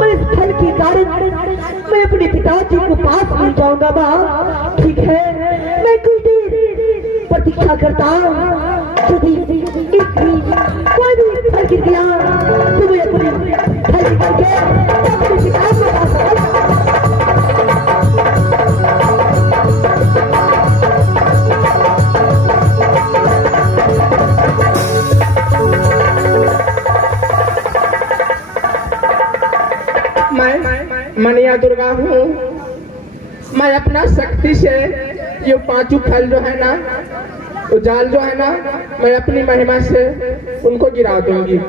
मैं इस फल के कारण मैं अपने पिताजी को पास मिल जाऊंगा माँ। ठीक है, मैं कुछ देर प्रतीक्षा करता हूँ। यदि कोई भी फल गिर गया तो मैं अपने फल करके अपने पिता को पास मनिया दुर्गा हूँ। मैं अपना शक्ति से ये पांचों फल जो है ना, वो जाल जो है ना, मैं अपनी महिमा से उनको गिरा दूंगी।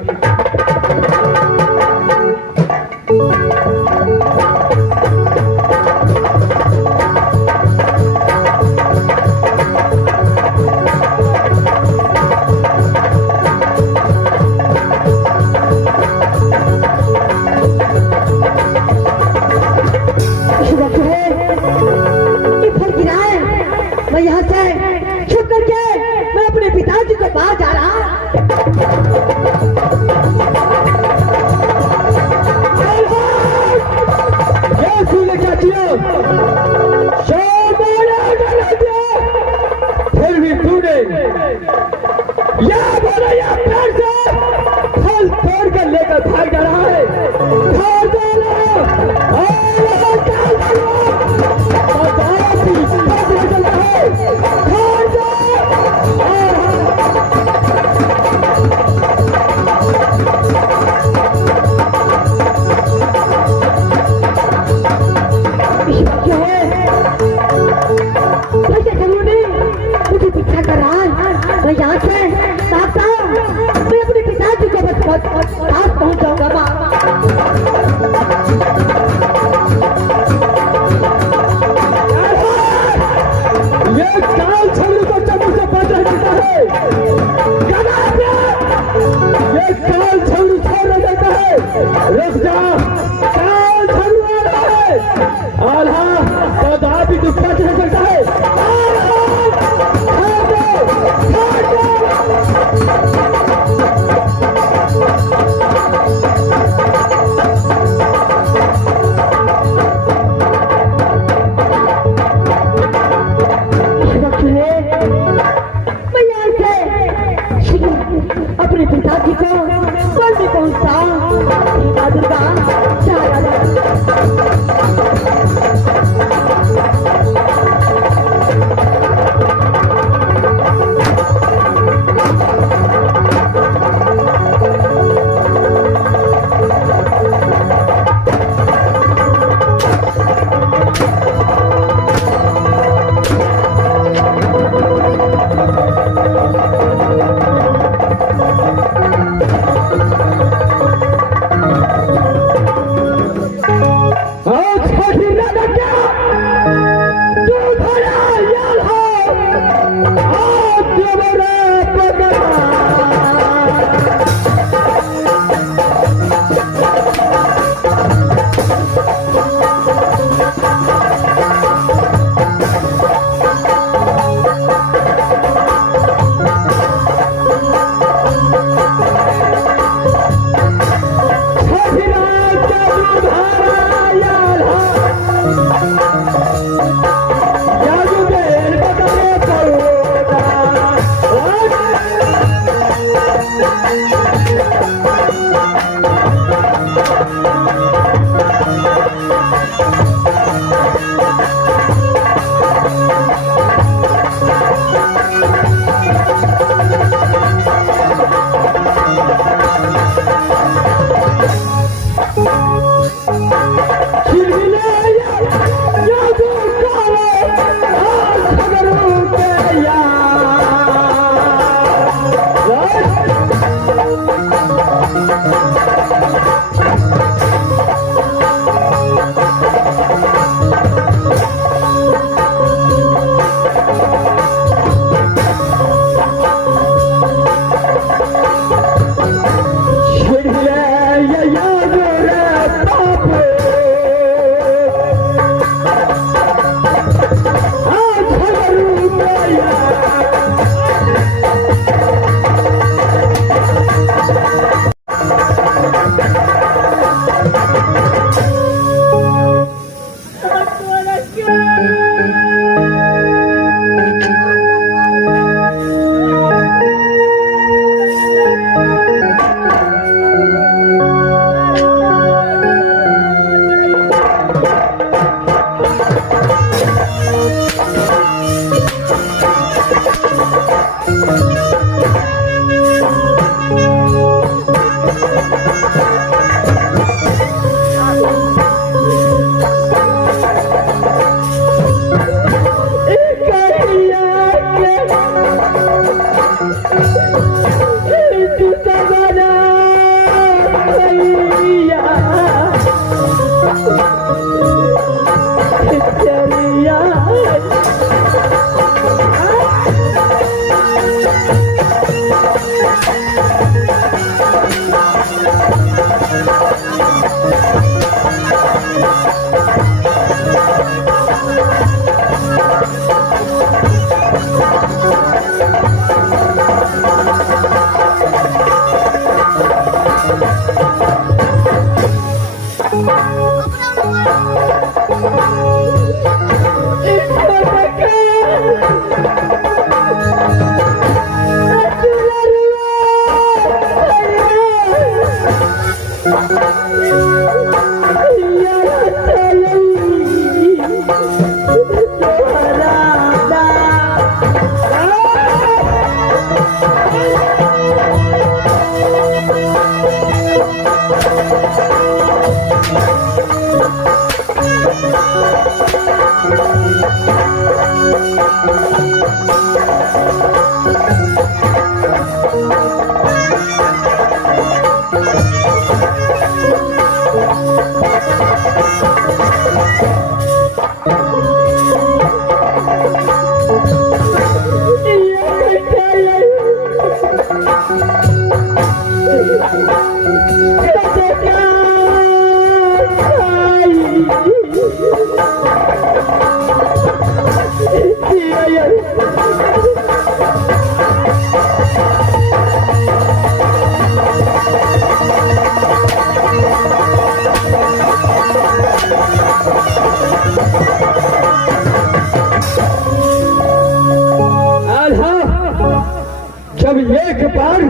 जब एक बार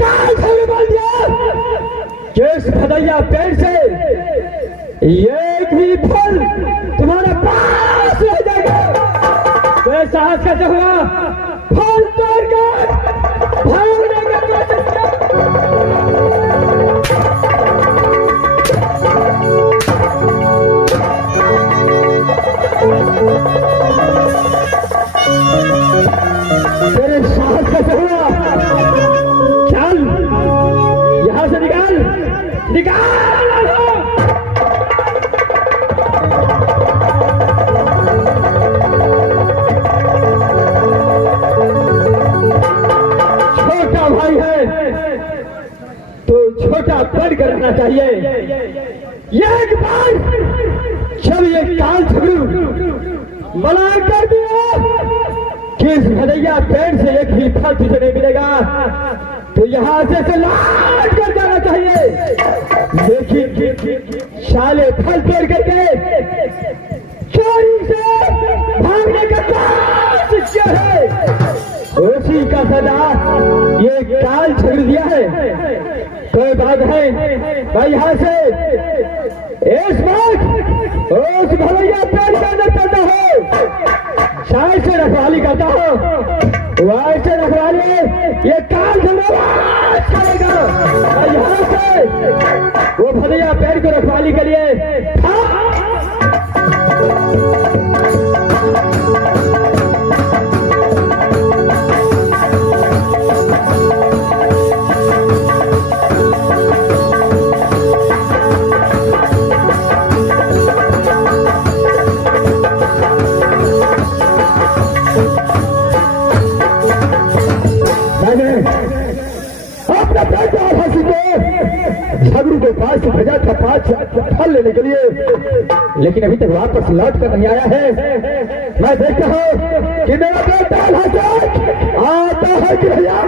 काल से बोल दिया केस भदैया पेड़ से एक भी फल तुम्हारे पास रह जाएगा तो साहस कैसे होगा फल तोड़कर भागने का कोशिश तेरे साहस कैसे हुआ चल यहां से निकाल निकाल छोटा भाई है तो छोटा पढ़ कर रहना चाहिए एक बार जब ये काल झगड़ू बना कर दिया किस भदैया पेड़ से एक भी फल तुझे नहीं मिलेगा तो यहाँ से लौट कर जाना चाहिए लेकिन शाले फल तोड़ करके चोरी से भागने का कोशिश किया है उसी का सजा ये काल छोड़ दिया है कोई बात है भाई यहाँ से इस वक्त उस भदैया पेड़ के अंदर करता हो शायद से रखवाली करता हो वैसे रखवाली ये काल धन्यवाद करेगा यहाँ से वो भदैया पेड़ को रखवाली के लिए झगड़ू के पास से भेजा था 5 फल लेने के लिए लेकिन अभी तक वापस लौट कर नहीं आया है मैं देखता हूँ कि मेरा बेटा आता है कि भैया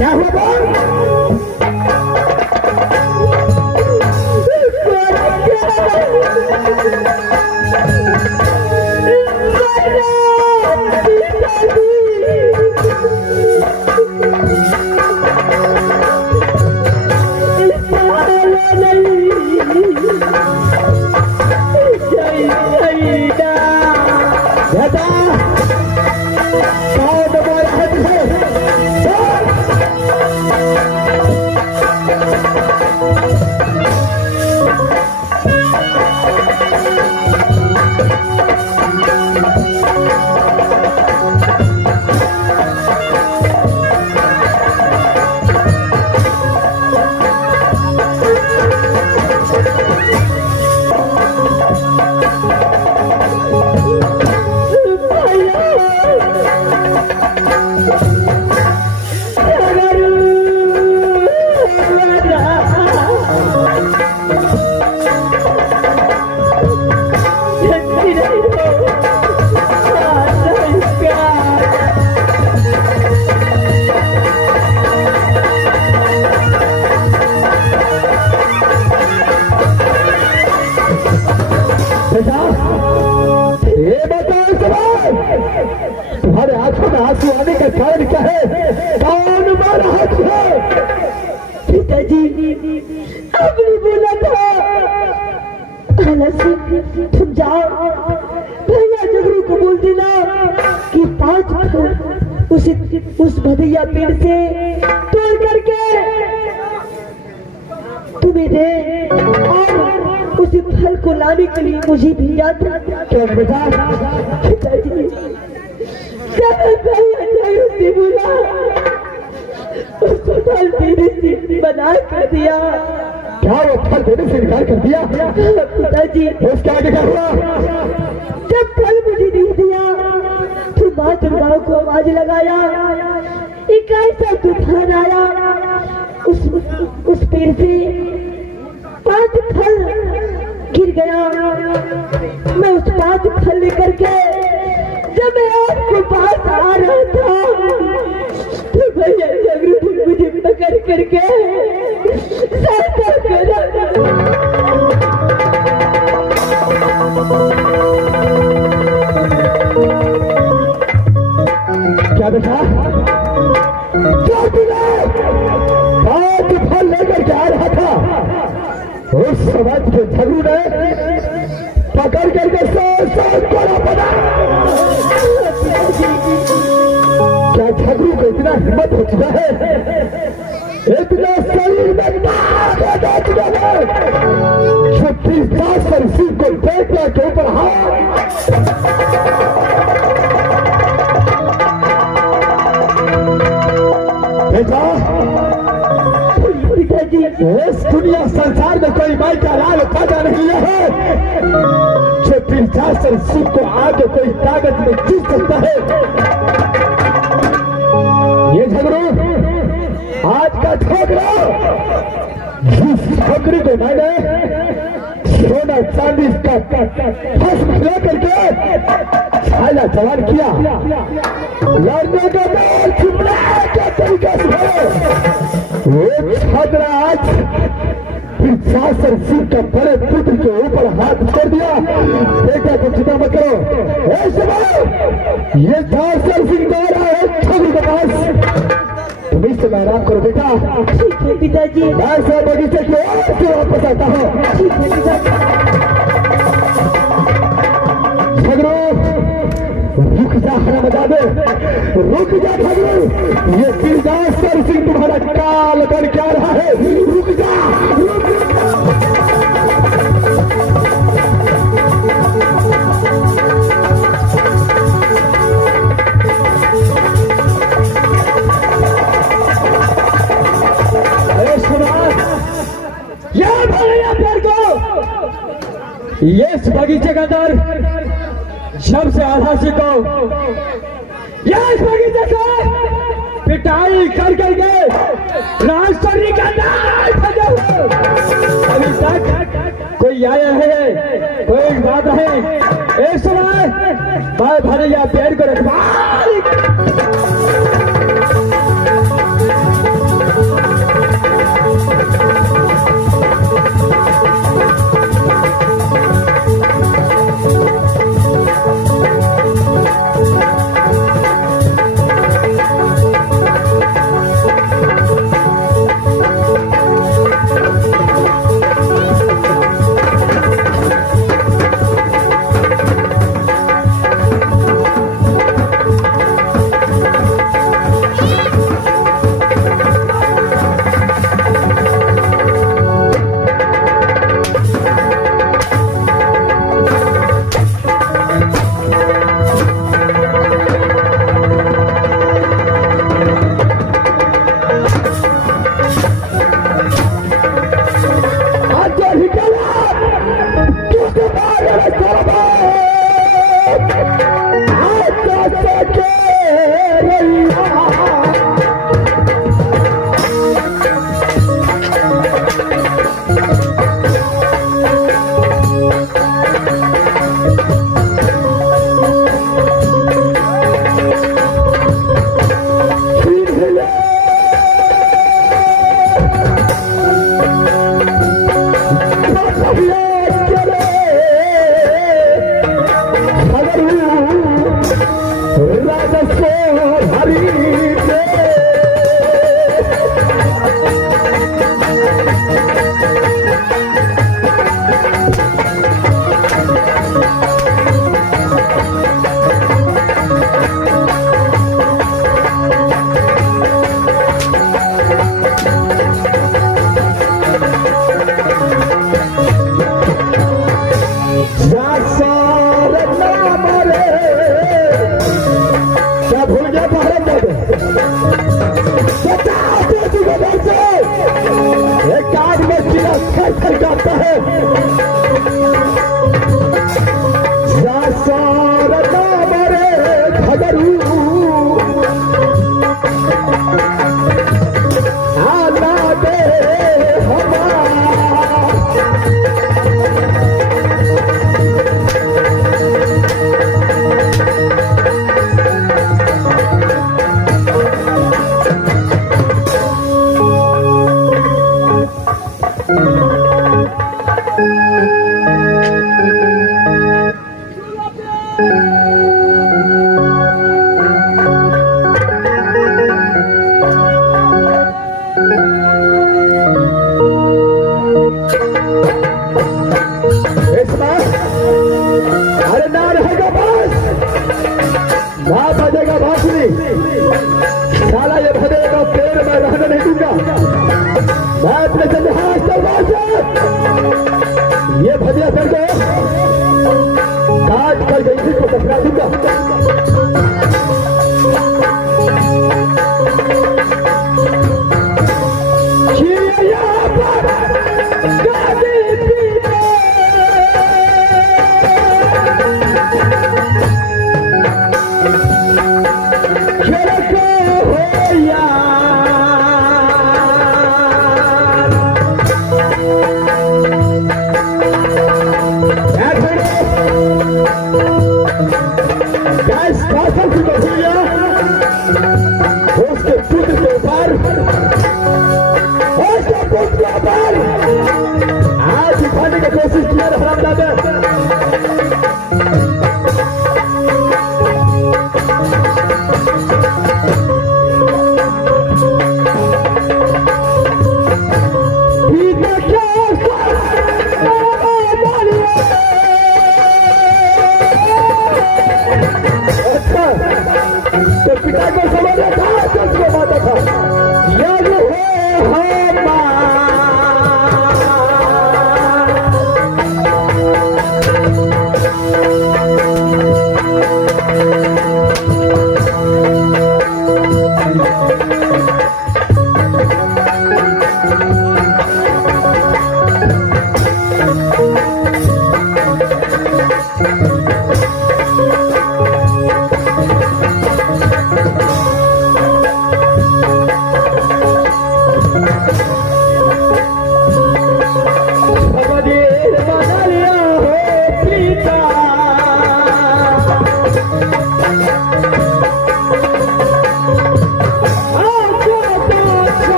क्या हुआ बोल? बेटा कौन बोल रहा है तुझे? ये बताओ सवाल, तुम्हारे आंखों में आंसू आने का कारण क्या है? कौन मार रहा है? पिताजी आपने बोला था तुम जाओ भैया जगरू को बोल देना कि 5 फल उस भदैया पेड़ से तोड़ करके तुम्हें दे और उस फल को लाने के लिए मुझे भी याद क्यों बेटा? पिताजी जब भैया जगरू ने बोला उसको फल देने से मना कर दिया। क्या वो फल देने से इनकार कर दिया? पिताजी उसके आगे क्या हुआ? जब फल मुझे नहीं दिया तो माँ दुर्गा को आवाज लगाया, एक ऐसा तूफान आया उस पेड़ से 5 फल गिर गया। मैं उस 5 फल लेकर के जब मैं आपके पास आ रहा था तो भैया जगरू ने मुझे पकड़ करके साथ करा। क्या देखा? क्या तुझे 5 फल लेकर के आ रहा था? उस समय तुझे झगड़ू ने पकड़ करके साथ बड़ा बना। क्या झगड़ू को इतना हिम्मत हो चुका है? इतना शरीर में ताकत आ चुका है? 36 वर्षीय को देखने के ऊपर बेटा, इस दुनिया संसार में कोई माई का लाल पैदा नहीं है जो 50 वर्षीय को आगे कोई ताकत में जीत सकता है। ये झगड़ू आज का छोकरा, जिस छोकरी को मैंने सोना चांदी का भस्म खिला करके छाया जवान किया, लड़ने का दौर छुपने का तरीका से वो छात्रा आज 50 वर्षीय का बड़े पुत्र के ऊपर हाथ छोड़ दिया। बेटा को चिंता मत करो, ऐसे ये 10 वर्षीय दौरा है छवि के पास, तुम इससे मैदान करो बेटा। ठीक है पिताजी। मैं से बगीचे की ओर से वापस आता हूँ। ठीक है पिताजी। झगड़ू रुक जा, हरा मजा दे, रुक जा झगड़ू, ये 50 वर्षीय तुम्हारा काल बन के आ रहा है, रुक जा, रुक जा। ये इस बगीचे का अंदर जब से आधा सीखो, ये इस बगीचे से पिटाई कर करके रास्ता निकालना अभी तक कोई आया है, कोई बात है। एक समय मैं भरे या पेड़ को रखवा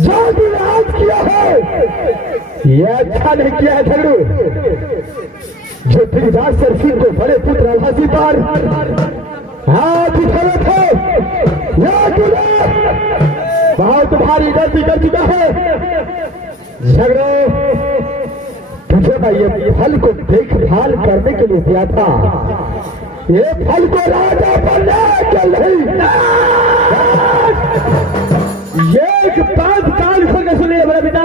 जो तूने आज किया है ये अच्छा नहीं किया है झगड़ू। जो त्रिदासर सिंह को बड़े पुत्र आभासी पर हाथ उठाए थे बहुत भारी गलती कर चुका है झगड़ो। तुझे मैं ये फल को देखभाल करने के लिए दिया था, ये फल को राजा बनने के नहीं। एक बात कान खोल के सुनिए बड़े पिता,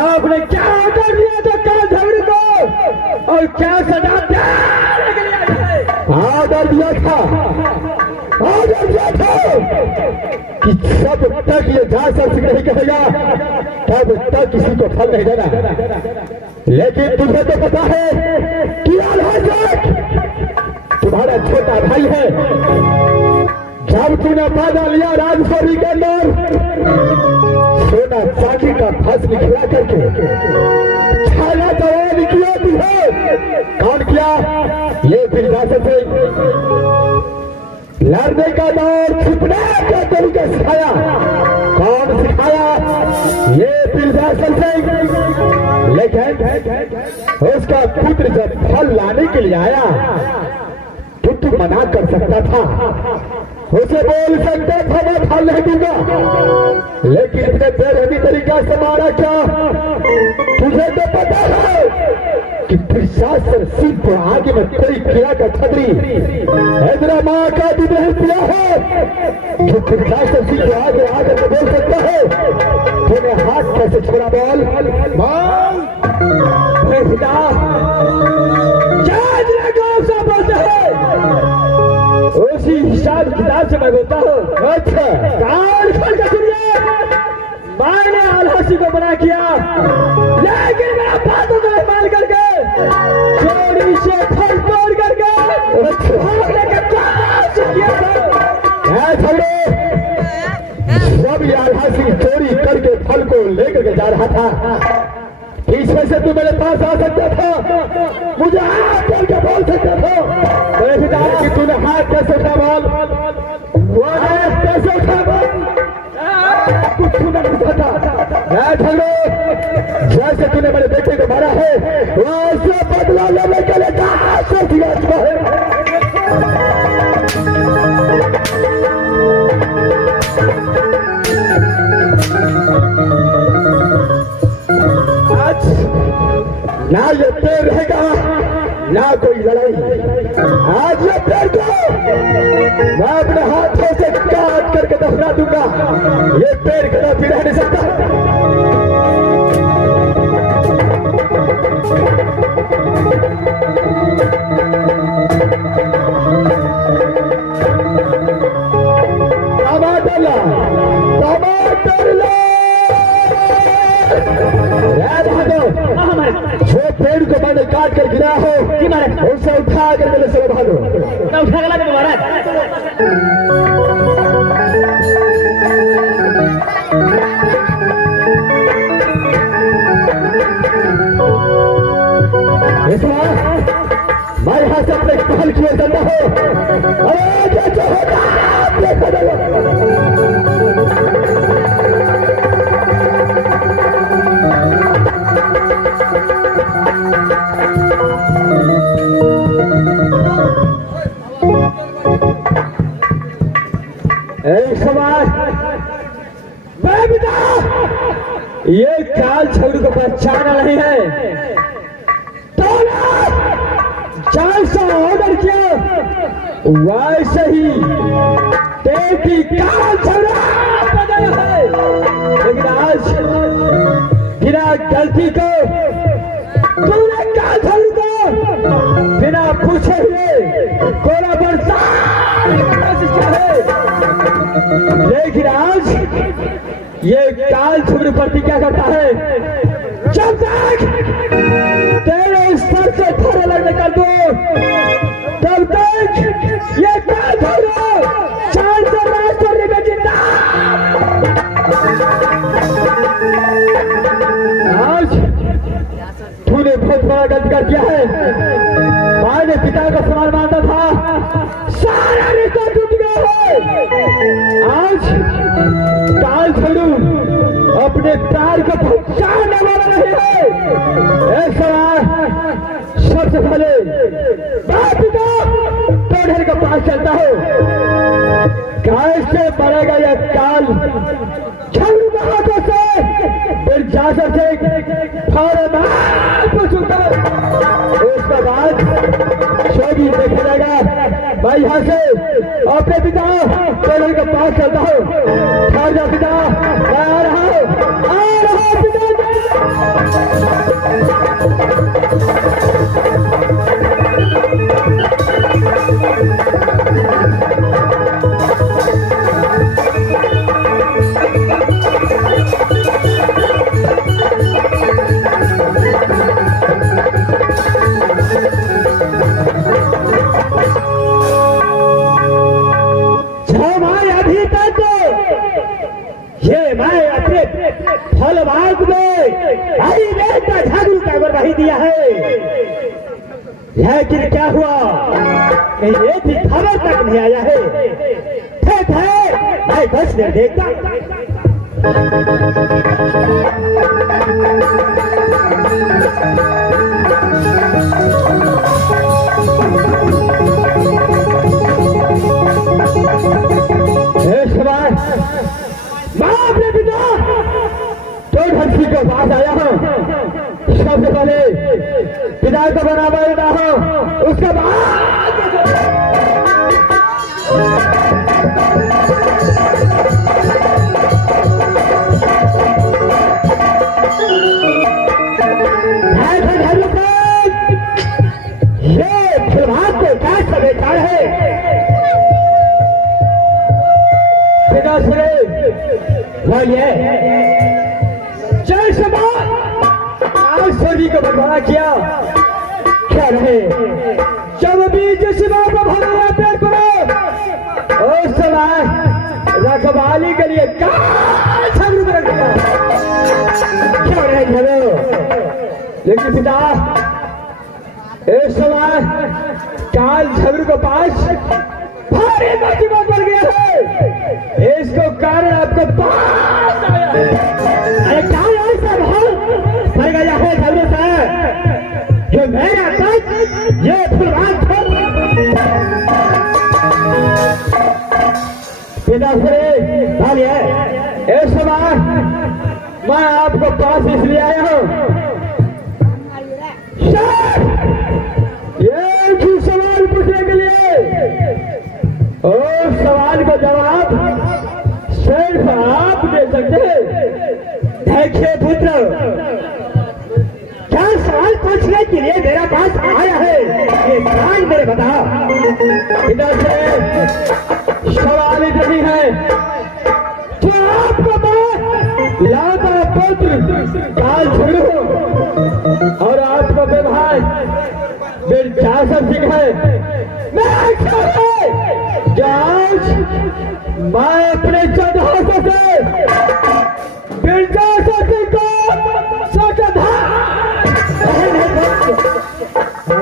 आपने क्या ऑर्डर दिया था काल झगड़े को और क्या सजा ऑर्डर दिया था कि जब तक ये जासर सिंह नहीं कहेगा तब तक किसी को फल नहीं देना। लेकिन तुझे तो पता है कि तुम्हारा छोटा भाई है। जब तूने वादा लिया राजसौरी के अंदर सोना चांदी का फंस निकला करके छाया जवान किया तुझे कौन किया? ये फिर जासर सिंह लड़ने का दौर छिपने का तरीका सिखाया। कौन सिखाया? ये फिर सिंह। लेकिन उसका पुत्र जब फल लाने के लिए आया तो तू मना कर सकता था, उसे बोल सकता था मैं फल नहीं दूंगा, लेकिन अपने बेरहमी तरीका से मारा क्या? तुझे तो पता है कि प्रशासन सिंह को आगे में कोई कीड़ा का छतरी हैदरा माँ का दूध नहीं पिया है जो प्रशासन सिंह को आगे आगे में बोल सकता है। तूने हाथ कैसे छोड़ा? बोल उसी हिसाब किताब से मैं बोलता हूँ। अच्छा कान खोल के सुनिए, मैंने आलसी को बना किया लेकिन मेरा बातों को इस्तेमाल करके चोरी से फल तोड़ करके भागने के कोशिश किया था। जब ये आलसी चोरी करके फल को लेकर के जा रहा था पीछे से तू मेरे पास आ सकता था, मुझे हाथ बोल के बोल सकता था कि तूने हाथ कैसे उठा? बोल वो कैसे उठा? बोल कुछ तूने नहीं था। झगड़ो जैसे तूने मेरे बेटे को मारा है वैसे बदला लेने के लिए कहा से दिया है। ना ये पेड़ रहेगा ना कोई लड़ाई। आज ये पेड़ को मैं अपने हाथों से काट करके दफना दूंगा। ये पेड़ कदा भी रह नहीं सकता। टमाटर ला जो पेड़ को मैंने काट कर गिरा हो उसे उठा कर मेरे से उठा दो। उठा गला महाराज। मैं यहाँ से अपने पहल किए जाता हूँ। अरे जो होगा देखो ये काल छोड़ को पहचाना नहीं है तो जैसा ऑर्डर किया वैसे ही तेरी काल छोड़ा बदल है। लेकिन आज बिना गलती को तूने काल छोड़ को बिना पूछे हुए कोरा बरसात लेकिन आज ये काल छुपड़ी प्रति क्या करता है? जब तक तेरे स्तर से थोड़े लगने कर दो तब तक ये काल छोड़ो चांद से राज करने में जिंदा। आज तूने बहुत बड़ा गलती कर दिया है। मैंने पिता का सवाल मानता था, सारा रिश्ता टूट गया है। आज काल झगड़ू अपने प्यार को पहचानने वाला नहीं है। ऐसा सबसे पहले बाप पिता टोढ़र के पास चलता हो, कैसे पड़ेगा यह काल झगड़ू हाथों से फिर जाकर से उसके बाद शोगी देखा जाएगा। मैं यहाँ से अपने पिता टोढ़र के पास चलता हूँ। ठहर जा पिता, मैं आ रहा हूँ पिता। फलबाग में भाई बेटा झाड़ू का बरवाही दिया है, लेकिन क्या हुआ ये भी खबर तक नहीं आया है। ठीक है मैं बस देर देखता। के पास आया हूँ, सबसे पहले पिता को बना देता हूँ, उसके बाद ये फिलहाल को क्या सवेचार है। पिता श्री बोलिए सभी को बंटवारा किया क्या रहे। जब बीज शिवा को भरना पेड़ करो उस समय रखवाली के लिए क्या रहे घरों। लेकिन पिता इस समय काल झगड़ू के पास भारी मुसीबत बढ़ गया है। इसको कारण आपको पास आया है। अरे क्या ऐसा भाव गया है झगड़ू से जो मेरा तक ये फुलवान पिता श्री बोलिए इस समय मैं आपको पास इसलिए आया हूँ ये भी सवाल पूछने के लिए। और सवाल का जवाब सिर्फ आप दे सकते हैं। देखिए पुत्र, क्या सवाल पूछने के लिए मेरा पास आया है ये सवाल मेरे बता। इधर से सवाल ही नहीं है तो आपको बात लाता पुत्र काल झगड़ू और आपका व्यवहार बिरजासर सिंह है। मैं अपने जगहों से बिरजासर सिंह को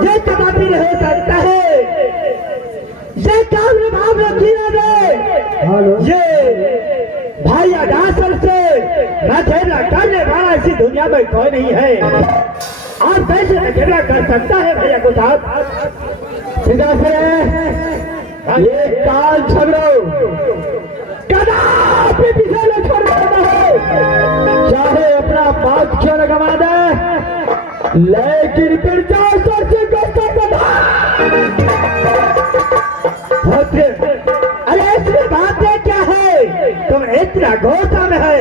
ये कदापि नहीं हो सकता है। ये काम भाव रखी दे ये भाई अडासर से नखेड़ा करने वाला इसी दुनिया में कोई नहीं है। आप कैसे नखेड़ा कर सकता है भैया को साथ सीधा से ये काल झगड़ो कदापि पीछे न छोड़ सकता है। चाहे अपना बात क्यों न गवा दे लेकिन बिरजासर सिंह को अरे इसमें बातें क्या है तुम इतना गोसा में है।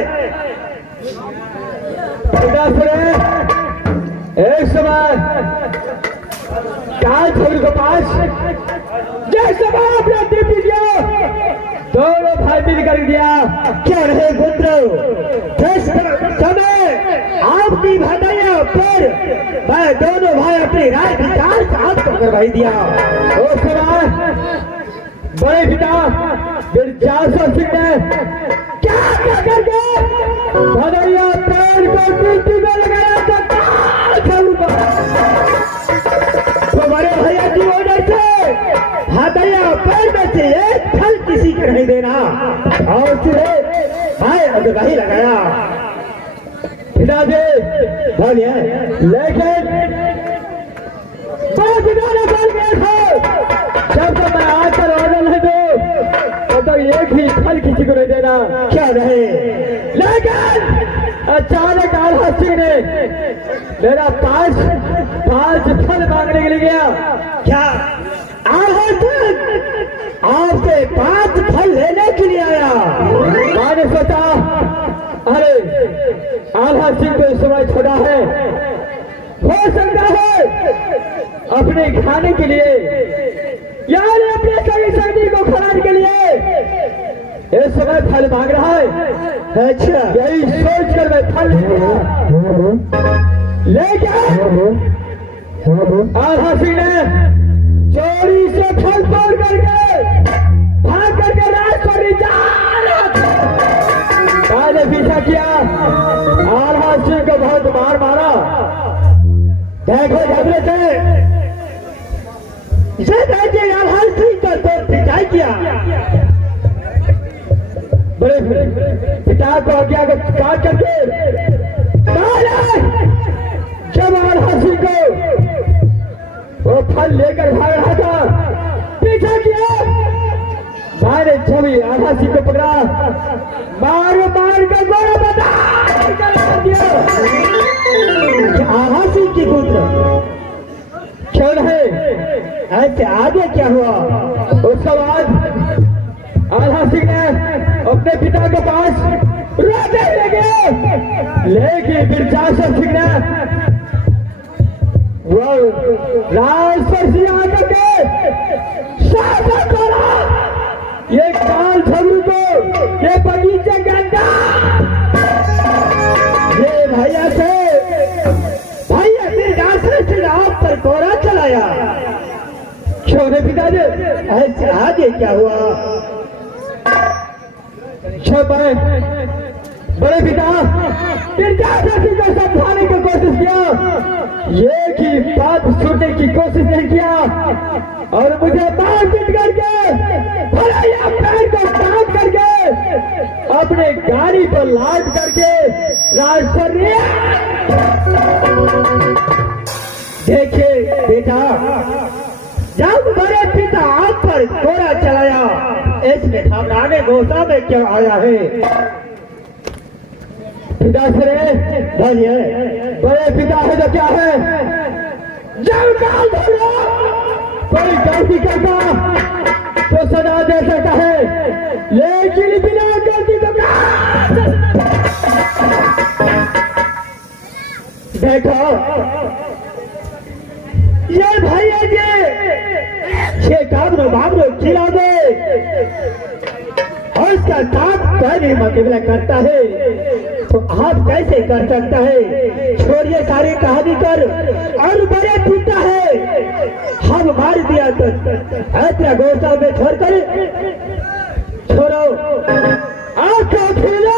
एक समय काल झगड़ू के पास जैसे आपने ड्यूटी दिया दोनों भाई मिल कर दिया। क्या रहे पुत्र जिस समय आपकी भदैया पर मैं दोनों भाई अपनी राय विचार साथ को करवाई दिया। उस समय बड़े पिता बिरजासर सिंह ने क्या क्या करके भदैया पेड़ को ड्यूटी में लगाया तो बड़े भैया की ऑर्डर से भदैया पेड़ में से एक फल किसी को नहीं देना और है भाई अब वही लगाया पिताजी बोलिए लेकिन मैं बिगाड़े बोल गया था जब तक मैं आकर ऑर्डर नहीं दो तब तक एक भी फल किसी को नहीं देना क्या रहे लेकिन अचानक आल्हा सिंह ने मेरा पांच फल मांगने के लिए गया क्या आल्हा सिंह आपसे 5 फल लेने के लिए आया मैंने सोचा अरे आल्हा सिंह को इस समय छोड़ा है हो सकता है अपने खाने के लिए यार अपने सही सर्दी को खिलाने के लिए इस समय फल मांग रहा है अच्छा यही सोच कर मैं फल लेकिन आल्हा सिंह ने चोरी से फल तोड़ करके भाग करके राजपुरी जा मैंने पीछा किया आल्हा सिंह को बहुत मार मारा देखो झगड़े से ये आल्हा सिंह का तो पिटाई किया बड़े पिता को आज्ञा को काट करके जब आल्हा सिंह को वो फल लेकर भाग रहा था पीछा किया मैंने छवि आल्हा सिंह को पकड़ा मार कर गोला बता दिया आल्हा सिंह की पुत्र क्यों है ऐसे आगे क्या हुआ उसके बाद आल्हा सिंह ने अपने पिता के पास रोते लगे लेकिन फिर चाचा सिंह ने वो राजपुर से आकर के शासन करा ये काल झगड़ू को ये बगीचे के अंदर ये भैया फिर राजपुर से आप पर कोरा चलाया क्यों ने पिताजी ऐसे आगे क्या हुआ बड़े पिता फिर को समझाने की कोशिश किया ये की बात सुनने की कोशिश नहीं किया और मुझे मारपीट करके पैर को काट करके अपने गाड़ी पर लाद करके राजपुर देखिए बेटा जब बड़े पिता आप पर कोरा चलाया इसमें घबराने गोसा में क्यों आया है पिता से बोलिए बड़े पिता है तो क्या है जब काल धरो कोई गलती करता तो सजा दे सकता है लेकिन बिना गलती तो देखो ये भैया जी बाबरो खिला दे और उसका साथ पहले मुकाबला करता है तो आप कैसे कर सकता है छोड़िए सारी कहानी कर और बड़े पिता है हम मार दिया तो ऐसा गोसा में छोड़कर छोड़ो आंखों खिला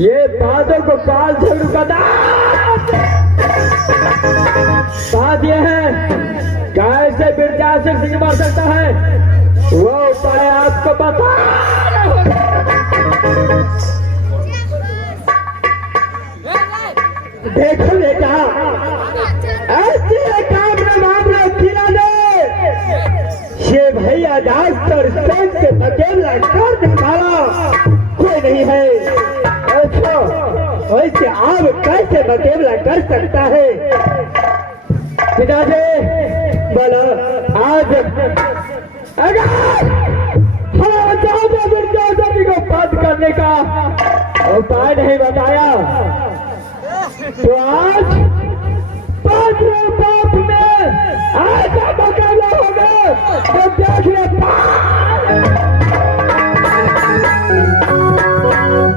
ये बातों को काल झगड़ू का दांत। बात यह है कैसे बिरजा से सिंह मार सकता है वो उपाय आपको बता। देखो बेटा ऐसे काम में मामला खिला दे ये भैया दास और संग से मुकाबला कर निकाला कोई नहीं है। अच्छा वैसे आप कैसे मुकाबला कर सकता है पिताजी बोलो आज अगर हमारा चाहता बिरजा सभी को बंद करने का उपाय नहीं बताया तो आज पांचवें पाप में ऐसा मुकाबला होगा तो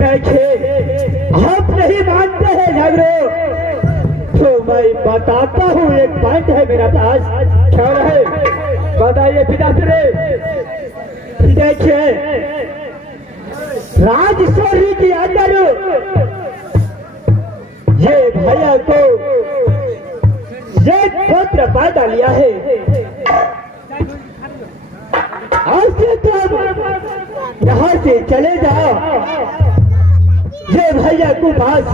देखिए आप नहीं मानते हैं झगड़े तो मैं बताता हूँ एक पॉइंट है मेरा पास क्या है बताइए पिताश्री। देखिए राजशौरी के अंदर ये भैया को एक पुत्र पैदा लिया है ऐसे तुम यहाँ से चले जाओ ये भैया को पास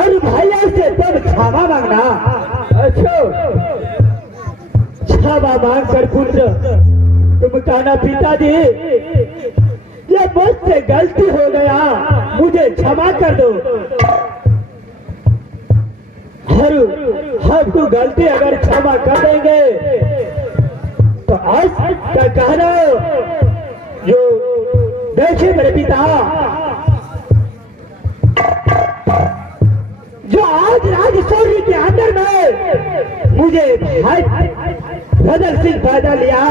और भैया से तब क्षमा मांगना। अच्छा क्षमा मांग कर पुत्र तुम कहना पिताजी ये मुझसे गलती हो गया मुझे क्षमा कर दो। हर हमको गलती अगर क्षमा कर देंगे तो आज का कहना जो देखिए मेरे पिता जो आज राजशौरी के अंदर में मुझे भाई भदर सिंह पैदा लिया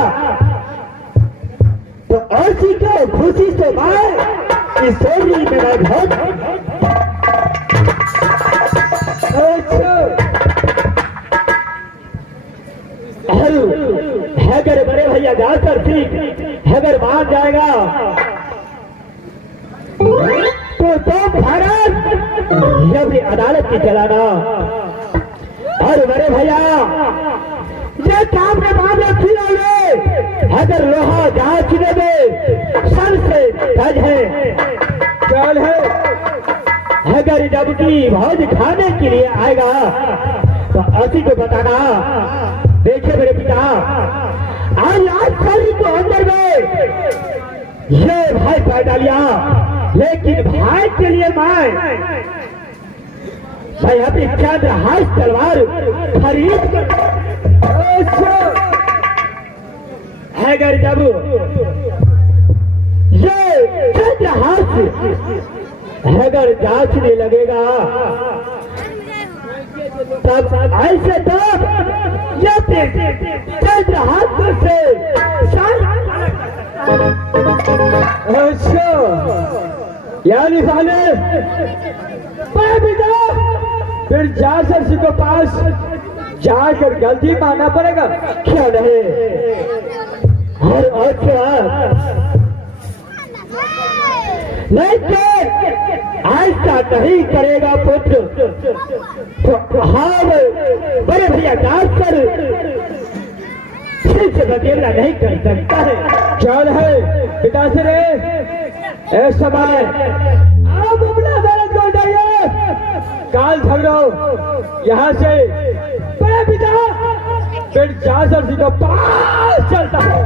तो ऐसी को खुशी से मैं इस शौरी में मैं बहुत अगर बड़े भैया जाकर ठीक अगर मान जाएगा तो भारत जब भी अदालत की चलाना और बड़े भैया ये काम में मामला फिर अगर लोहा जांच दे सर से धज है चल है अगर जब की भोज खाने के लिए आएगा तो असी को बताना। देखिए मेरे पिता आज राजशौरी को अंदर में ये भाई पैदा लिया लेकिन भाई के लिए मैं अपनी चंद्रहास तलवार खरीद कर अगर जब ये चंद्रहास अगर जांचने लगेगा तब ऐसे तब चंद्रहास से अच्छा यानी साले फिर जासर सिंह के पास जाकर गलती मानना पड़ेगा क्या नहीं। और अच्छा लेकिन ऐसा नहीं करेगा पुत्र तो हाँ बड़े भैया डांसर से मुकाबला नहीं कर सकता है। चल है पिताश्री इस समय आप अपना अदालत को जाइए काल झगड़ो यहाँ से बड़े पिता फिर जासर सिंह के पास चलता है।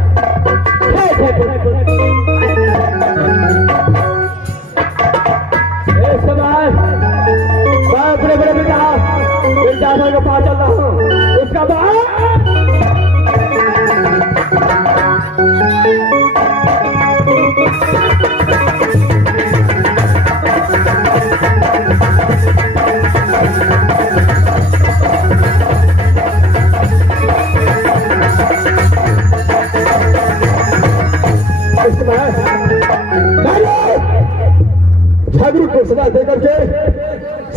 इस समय मैं अपने बड़े पिता फिर जासर के पास चलता हूँ उसका बाद झगड़ू को सजा देकर के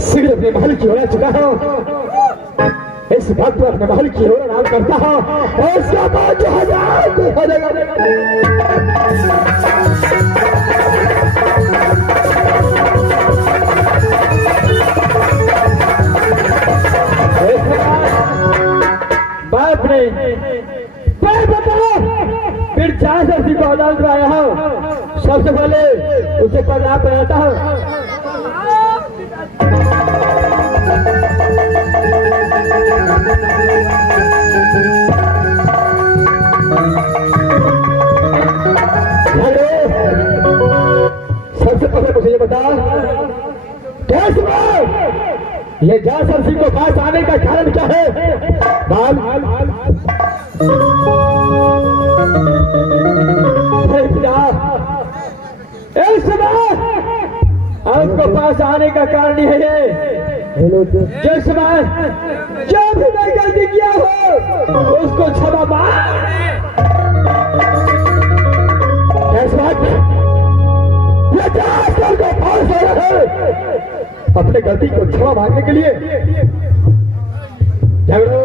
शीघ्र अपने महल की ओर चुका हूँ। इस वक्त अपने महल की ओर नाम करता हूँ और उसका बाद जो हजार हो जाएगा। जानसरसी को अदालत में आया हूँ। सबसे पहले उसे प्रणाम कराता हूँ। सबसे पहले मुझे ये बता, ये जानसरसी को पास आने का कारण क्या है? बाल आपको पास आने का कारण यह है, जिस समय जो भी मैं गलती किया हो उसको क्षमा मांग। को पास आया है अपने गलती को क्षमा मांगने के लिए। झगड़ो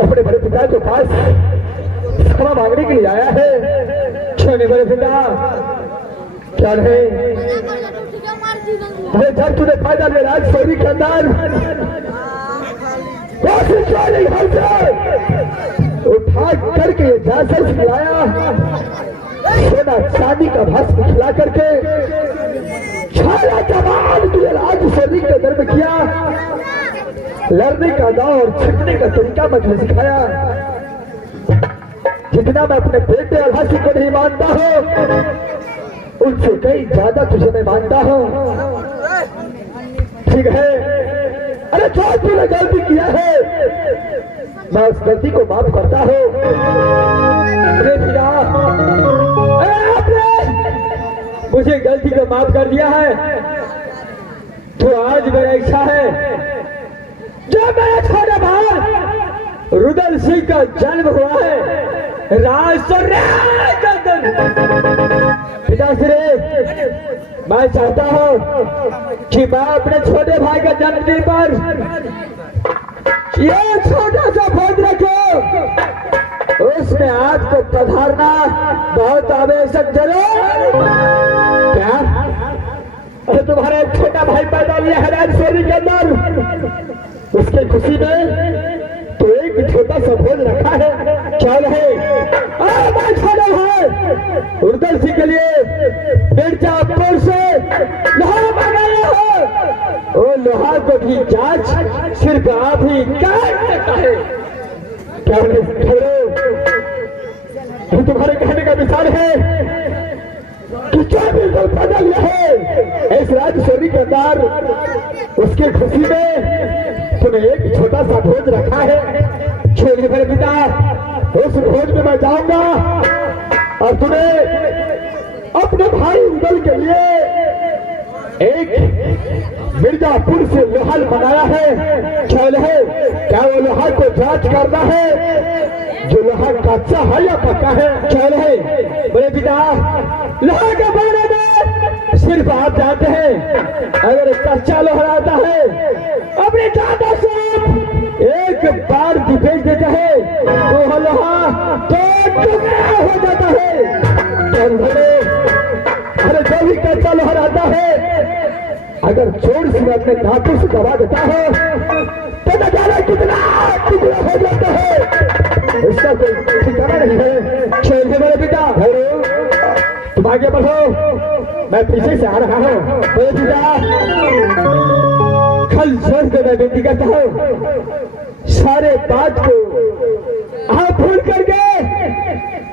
अपने बड़े पिता के पास क्षमा मांगने के लिए आया है। छोटे बड़े पिता क्या है? अरे जब तूने फायदा ले राज सौरी के अंदर कोशिश उठा करके ये जानसरसी खिलाया, सोना चांदी का भस्म खिला करके छाया जवान तुझे राज सौरी के अंदर में किया। लड़ने का दाव और छिपने का तरीका मुझे सिखाया। जितना मैं अपने बेटे अलहासी को नहीं मानता हूँ उनसे कई ज्यादा तुझे मैं मानता हूँ। ठीक है, अरे जो तूने गलती किया है मैं उस गलती को माफ करता हूँ। अरे भैया, अरे आपने मुझे गलती को माफ कर दिया है तो आज मेरा इच्छा है जो मेरा छोटा भाई रुदल सिंह का जन्म हुआ है राज पिताश्री, मैं चाहता हूँ कि मैं अपने छोटे भाई का जन्मदिन पर ये छोटा सा भोज रखो, उसमें आपको पधारना बहुत आवश्यक जरूर। क्या लिया है राजसोरी के अंदर। उसकी खुशी में तो एक छोटा सा भोज रखा है। चल है उर्दल सिंह के लिए मिर्जापुर से लोहा मंगाया है। वो लोहा को भी जांच सिर्फ आप ही कर सकता है। क्या तुम्हारे कहने का विचार है कि जो बिल्कुल बदल रहे इस राजसोरी के अंदर, उसकी खुशी में तुम्हें एक छोटा सा भोज रखा है। छोड़िए मेरे पिता, उस भोज में मैं जाऊंगा और तुम्हें अपने भाई उदल के लिए एक मिर्जापुर से लोहा मंगाया है। चल है क्या वो लोहा को जांच करना है जो लोहा कच्चा है या पक्का है। चल है मेरे पिता, लोहा के बारे में सिर्फ आप जानते हैं। अगर कच्चा लोहा आता है अपने दादा से एक बार भी बेच देता है तो लोहा तो टुकड़ा हो जाता है। अरे जो भी कच्चा लोहा आता है अगर जोर से अपने दांतों से दबा देता है तो न जाने कितना टुकड़ा हो जाता है। इसका कोई ठिकाना नहीं है। छोड़ दे मेरे पिता, तुम आगे बढ़ो, मैं पीछे से आ रहा हूँ। मेरे पिता कल छोड़ के मैं विनती करता हूँ, सारे बात को आप भूल करके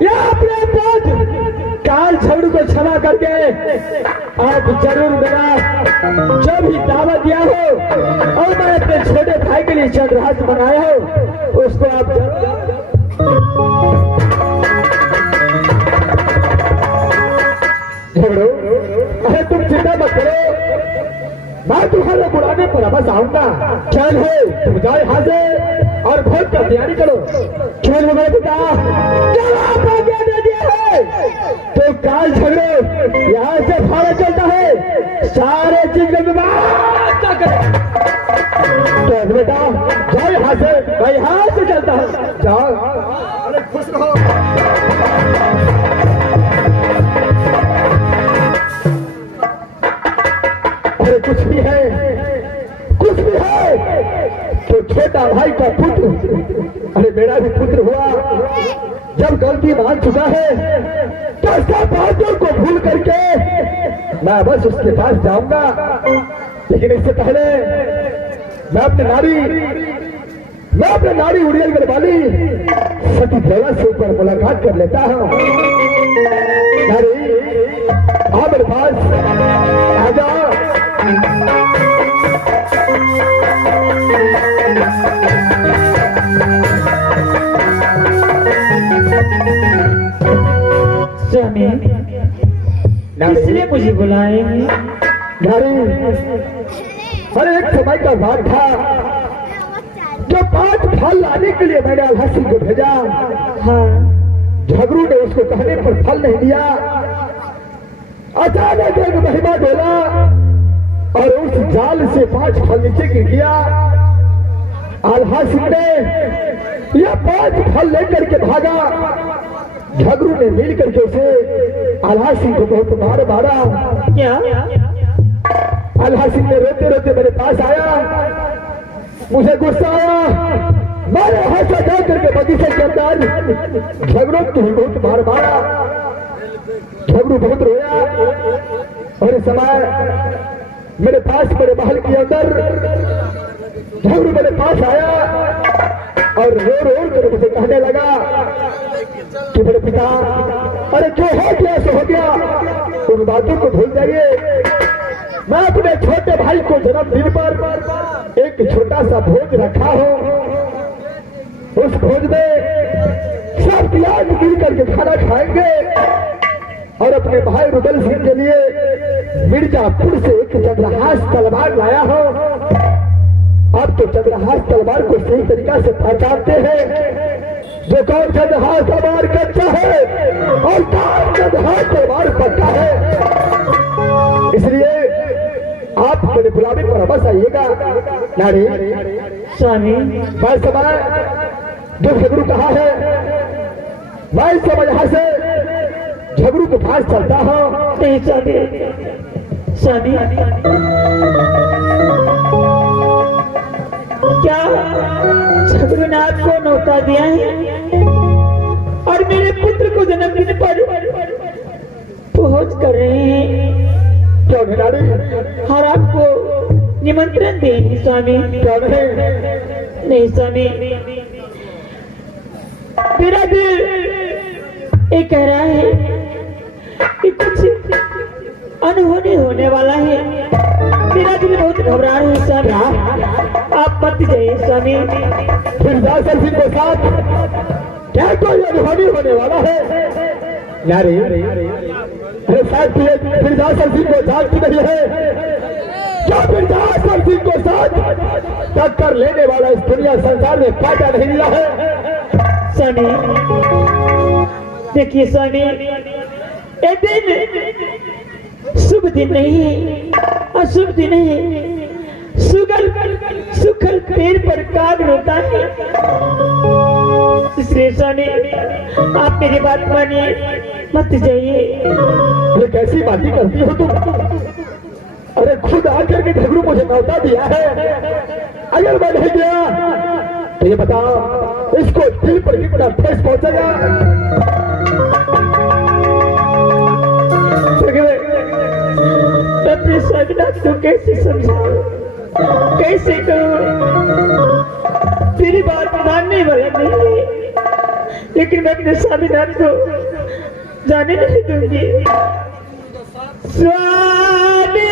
या अपने बात काल झगड़ू को क्षमा करके आप जरूर मेरा जो भी दावा दिया हो और मैं अपने छोटे भाई के लिए चंद्रहास बनाया हो उसको आप झगड़ो। अरे तुम चिंता मत करो, मैं तुम्हारे बुलाने पर वापस आऊंगा। चल है तुम जाओ यहाँ से और भोज का तैयारी करो। चल मेरे पिता, जब आप आज्ञा दे दिया है तो काल झगड़ो यहाँ से भाड़ा चलता है। सारे चीज में तो बेटा जाओ यहाँ से, मैं यहाँ से चलता हूँ। जाओ, अरे खुश रहो। अरे कुछ भी है तो छोटा भाई का पुत्र, अरे मेरा भी पुत्र हुआ, जब गलती मान चुका है तो उसका बातों को भूल करके मैं बस उसके पास जाऊंगा। लेकिन इससे पहले मैं अपने नारी उड़ियल वाली सती देवा से ऊपर मुलाकात कर लेता हूँ। नारी आओ मेरे पास, आ जाओ। स्वामी, इसलिए मुझे बुलाए हैं? अरे एक समय का बात था जो 5 फल लाने के लिए मैंने आल्हा सिंह को भेजा। हाँ, झगड़ू ने उसको कहने पर फल नहीं दिया। अचानक एक महिमा बोला और उस जाल से 5 फल नीचे गिर गया। आल्हा सिंह ने यह 5 फल लेकर के भागा। झगड़ू ने मिल करके उसे आल्हा सिंह को बहुत मारा। क्या? आल्हा सिंह ने रोते रोते मेरे पास आया, मुझे गुस्सा आया, मैंने हाथ जा करके बगीचे के अंदर झगड़ू को बहुत मारा। झगड़ू बहुत रोया और इस समय मेरे पास मेरे महल के अंदर झगड़ू मेरे पास आया और रो कर मुझे कहने लगा कि मेरे पिता, अरे जो हो गया सो हो गया, उन बातों को भूल जाइए। मैं अपने छोटे भाई को जन्मदिन पर एक छोटा सा भोज रखा हूँ। उस भोज में सब याद मिल करके खाना खाएंगे और अपने भाई रुदल सिंह के लिए मिर्जापुर से एक चंद्रहास तलवार लाया हूँ। आप तो चंद्रहास तलवार को सही तरीका से पहचानते हैं, जो कौन चंद्रहास तलवार कच्चा है और कौन चंद्रहास तलवार पक्का है। इसलिए आप मेरे बुलावे पर वापस आइएगा। नारी स्वामी, मैं समय जो झगड़ू कहा है, मैं इस समय यहाँ से झगड़ू के पास चलता हूँ। नहीं स्वामी, स्वामी झगड़ू ने आपको न्योता दिया है और मेरे पुत्र को जन्मदिन पर पहुंच कर रहे हैं। क्या भिलाड़ी? और आपको निमंत्रण देंगे स्वामी। क्या नहीं स्वामी, मेरा दिल ये कह रहा है कि कुछ अनहोनी होने वाला है। मेरा दिल बहुत घबरा रहा है स्वामी, आप मत जाइए स्वामी। फिरदास सिंह के साथ क्या कोई अनहोनी होने वाला है? नारी, अरे शायद तुझे फिरदास सिंह को जानती नहीं है क्या? फिरदास सिंह को साथ टक्कर लेने वाला इस दुनिया संसार में पैदा नहीं मिला है। स्वामी देखिए स्वामी, ये दिन शुभ दिन नहीं है, अशुभ दिन है। सुखल पेड़ पर काग रोता है। इसलिए स्वामी आप मेरी बात मानिए, मत जाइए। ये कैसी बातें करती हो तुम? अरे खुद आकर के झगड़ू मुझे न्योता दिया है, अगर मैं नहीं गया तो ये बताओ इसको दिल पर कितना ठेस पहुंचेगा? अपने स्वामीनाथ को कैसे समझाऊं, कैसे कहूं? तेरी बात मानने वाला नहीं है, लेकिन मैं अपने स्वामीनाथ को जाने नहीं दूंगी। स्वामी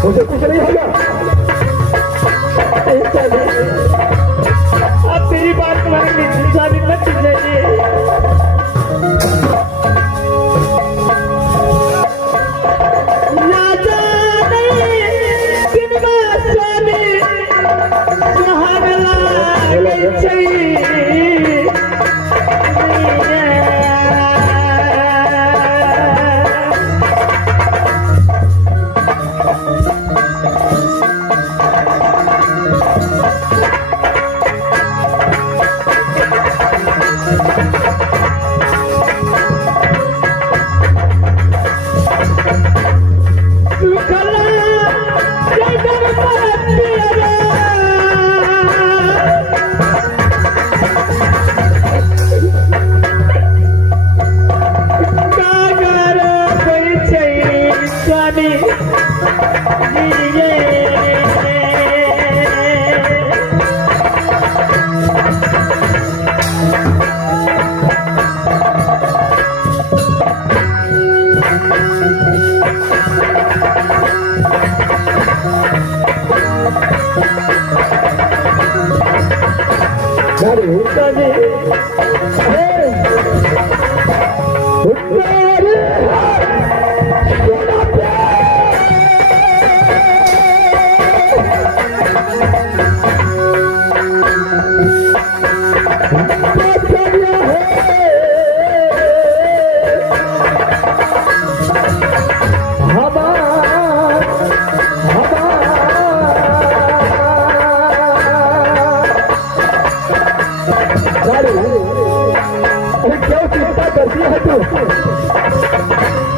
मुझे कुछ नहीं होगा। आप मेरी बात मान लीजिए स्वामी, मत जाइए। ना जाने किन बात स्वामी सुहावला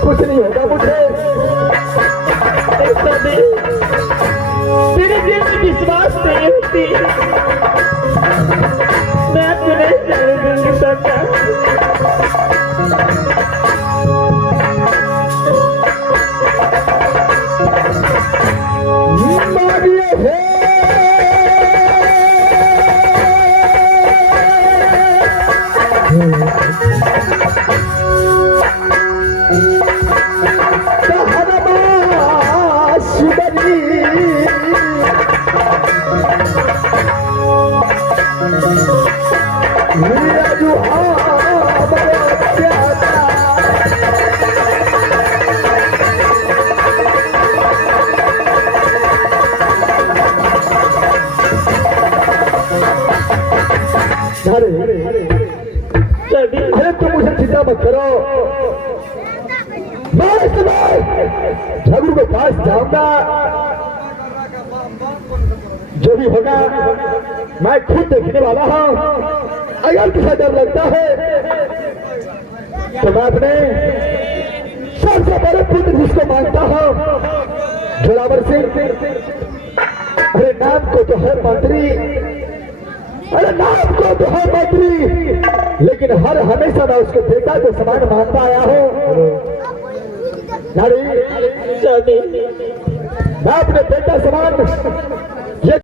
कुछ नहीं होगा मुझे। तेरे दिल में विश्वास नहीं होती, मैं आपको नहीं जाने दूंगी सच्चा। मत करो। मैं इस समय झगड़ू के पास जाऊंगा, जो भी होगा मैं खुद देखने वाला हूँ। अगर किसी डर लगता है तो मैं अपने सबसे बड़े पुत्र जिसको मानता हूँ जोरावर सिंह, अरे नाम को तो है मंत्री, अरे नाम को तो है मंत्री, लेकिन हर हमेशा मैं उसके बेटा के समान मानता आया हूँ। मैं अपने बेटा समान